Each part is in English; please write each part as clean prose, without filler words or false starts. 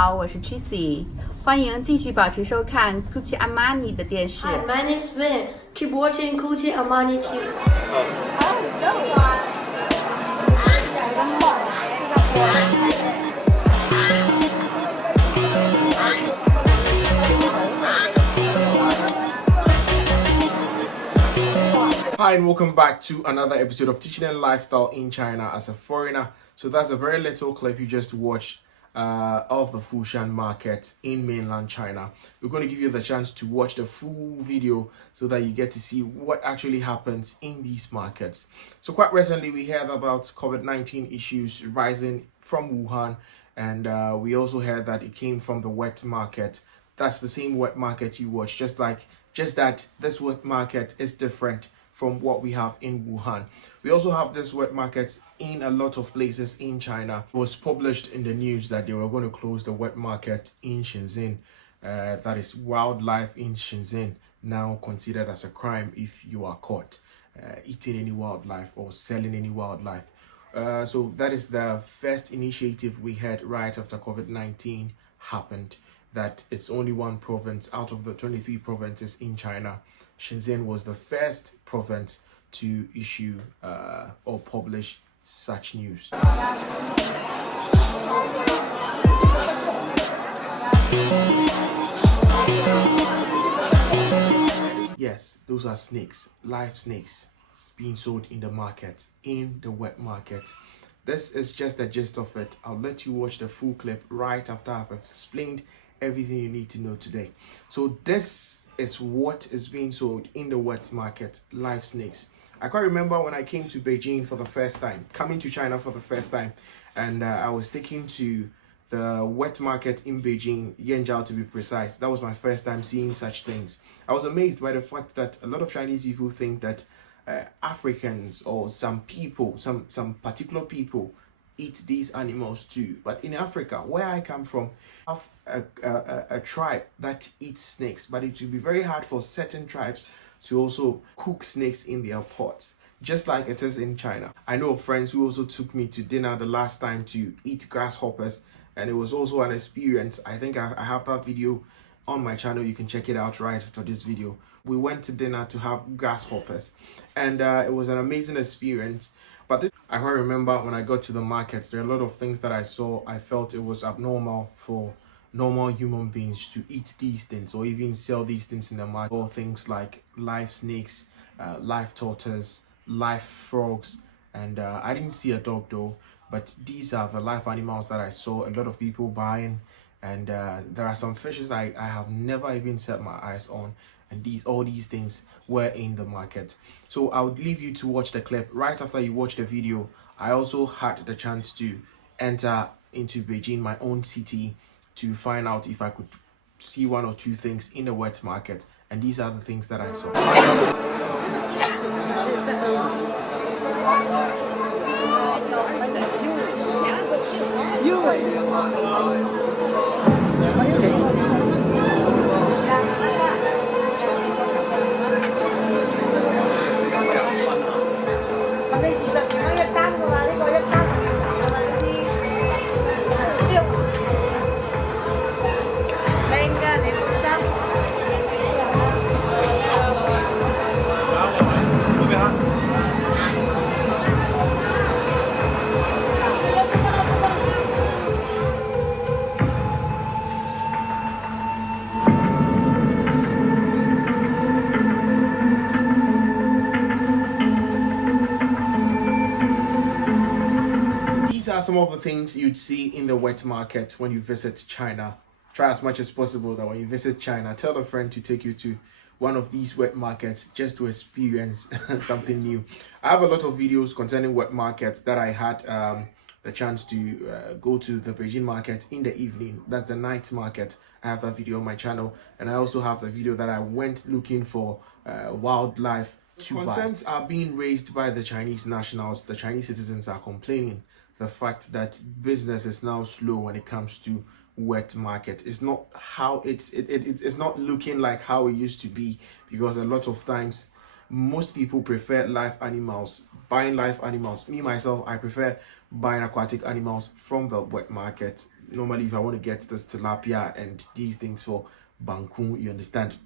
好，我是 Tracy，欢迎继续保持收看 Gucci Armani 的电视。 Hi, my name's Vin. Keep watching Gucci Armani TV. Hi and welcome back to another episode of Teaching and Lifestyle in China as a foreigner. So that's a very little clip you just watched of the Fushan market in mainland China. We're going to give you the chance to watch the full video so that you get to see what actually happens in these markets. So quite recently we heard about COVID-19 issues rising from Wuhan, and we also heard that it came from the wet market. That's the same wet market you watch, just that this wet market is different from what we have in Wuhan. We also have this wet markets in a lot of places in China. It was published in the news that they were going to close the wet market in Shenzhen. That is wildlife in Shenzhen, now considered as a crime if you are caught eating any wildlife or selling any wildlife. So that is the first initiative we had right after COVID-19 happened, that it's only one province out of the 23 provinces in China. Shenzhen was the first province to issue or publish such news. Yes, those are snakes, live snakes being sold in the market, in the wet market. This is just the gist of it. I'll let you watch the full clip right after I've explained everything you need to know today. So this is what is being sold in the wet market, live snakes. I can't remember when I came to Beijing for the first time, coming to China for the first time, and I was taken to the wet market in Beijing, Yanjiao to be precise. That was my first time seeing such things. I was amazed by the fact that a lot of Chinese people think that Africans or some people, some particular people eat these animals too. But in Africa, where I come from, I have a tribe that eats snakes, but it will be very hard for certain tribes to also cook snakes in their pots, just like it is in China. I know of friends who also took me to dinner the last time to eat grasshoppers, and it was also an experience. I think I have that video on my channel. You can check it out right after this video. We went to dinner to have grasshoppers, and it was an amazing experience. But this, I quite remember when I got to the markets, there are a lot of things that I saw. I felt it was abnormal for normal human beings to eat these things or even sell these things in the market. Or things like live snakes, live tortoise, live frogs, and I didn't see a dog though, but these are the live animals that I saw a lot of people buying. And there are some fishes I have never even set my eyes on, and all these things were in the market. So I would leave you to watch the clip. Right after you watch the video, I also had the chance to enter into Beijing, my own city, to find out if I could see one or two things in the wet market, and these are the things that I saw. These are some of the things you'd see in the wet market when you visit China. Try as much as possible that when you visit China, tell a friend to take you to one of these wet markets just to experience something new. I have a lot of videos concerning wet markets that I had the chance to go to the Beijing market in the evening. That's the night market. I have that video on my channel, and I also have the video that I went looking for wildlife to buy. Concerns are being raised by the Chinese nationals. The Chinese citizens are complaining the fact that business is now slow when it comes to wet market. It's not how it's not looking like how it used to be, because a lot of times most people prefer live animals, buying live animals. Me myself, I prefer buying aquatic animals from the wet market. normally if I want to get this tilapia and these things for Bangkok, you understand,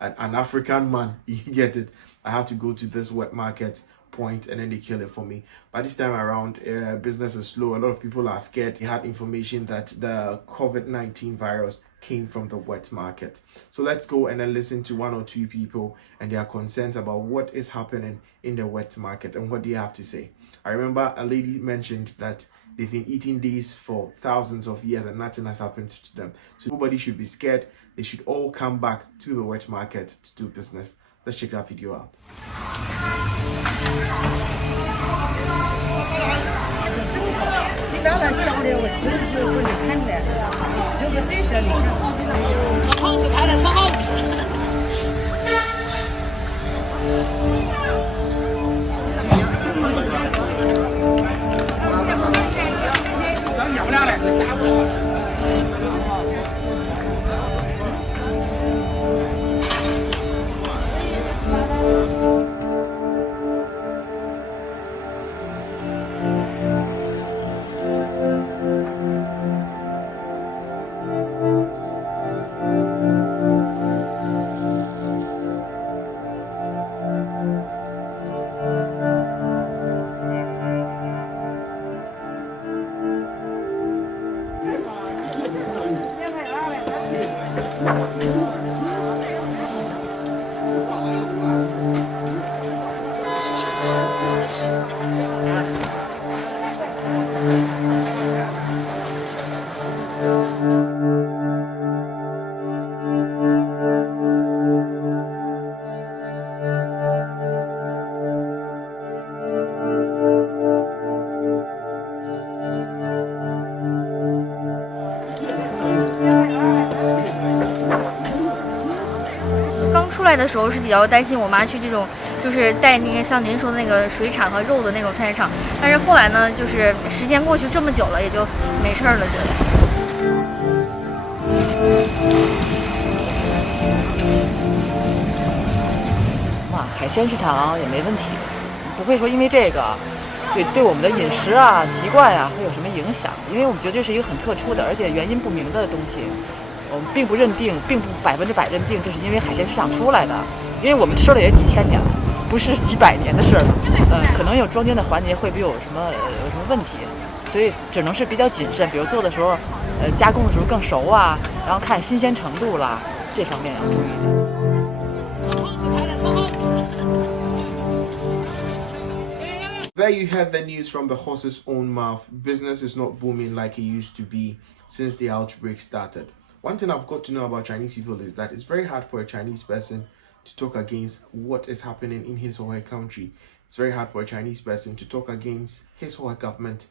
an African man, you get it, I have to go to this wet market point and then they kill it for me. But this time around, business is slow. A lot of people are scared. They had information that the COVID-19 virus came from the wet market. So let's go and then listen to one or two people and their concerns about what is happening in the wet market and what they have to say. I remember a lady mentioned that they've been eating these for thousands of years and nothing has happened to them. So nobody should be scared. They should all come back to the wet market to do business. Let's check that video out. 你不要来小的，我就是给你看的，就是这些你看。上号子开了，上号子。刚出来的时候是比较担心我妈去这种，就是带那个像您说的那个水产和肉的那种菜市场，但是后来呢，就是时间过去这么久了，也就没事儿了，觉得。嘛，海鲜市场也没问题，不会说因为这个对我们的饮食啊、习惯啊会有什么影响，因为我们觉得这是一个很特殊的，而且原因不明的东西。我们并不认定，并不100%认定这是因为海鲜市场出来的，因为我们吃了也几千年了，不是几百年的事儿了。可能有中间的环节会不会有什么问题，所以只能是比较谨慎，比如做的时候，加工的时候更熟啊，然后看新鲜程度啦，这方面要注意一点。 There you have the news from the horse's own mouth. Business is not booming like it used to be since the outbreak started. One thing I've got to know about Chinese people is that it's very hard for a Chinese person to talk against what is happening in his or her country. It's very hard for a Chinese person to talk against his or her government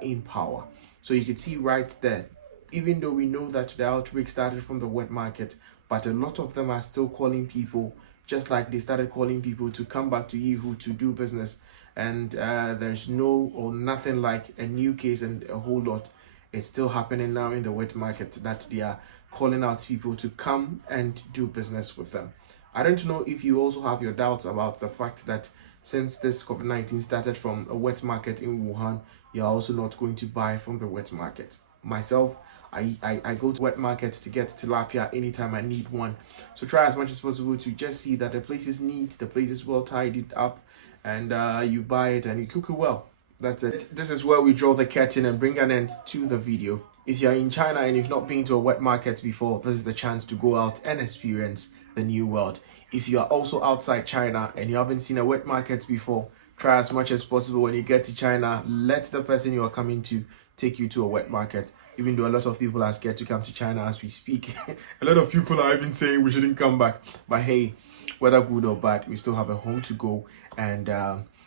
in power. So you can see right there, even though we know that the outbreak started from the wet market, but a lot of them are still calling people, just like they started calling people to come back to Yihu to do business. And there's no or nothing like a new case and a whole lot. It's still happening now in the wet market that they are calling out people to come and do business with them. I don't know if you also have your doubts about the fact that since this COVID-19 started from a wet market in Wuhan, you're also not going to buy from the wet market. Myself, I go to wet market to get tilapia anytime I need one. So try as much as possible to just see that the place is neat, the place is well tidied up, and you buy it and you cook it well. That's it. This is where we draw the curtain and bring an end to the video. If you're in China and you've not been to a wet market before, this is the chance to go out and experience the new world. If you are also outside China and you haven't seen a wet market before, try as much as possible when you get to China, let the person you are coming to take you to a wet market. Even though a lot of people are scared to come to China as we speak. A lot of people are even saying we shouldn't come back. But hey, whether good or bad, we still have a home to go, and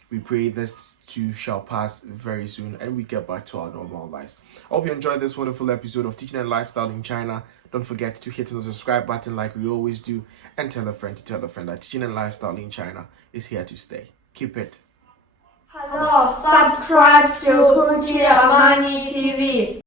we pray this too shall pass very soon and we get back to our normal lives. I hope you enjoyed this wonderful episode of Teaching and Lifestyle in China. Don't forget to hit the subscribe button like we always do, and tell a friend to tell a friend that Teaching and Lifestyle in China is here to stay. Keep it. Hello, subscribe to Armani TV.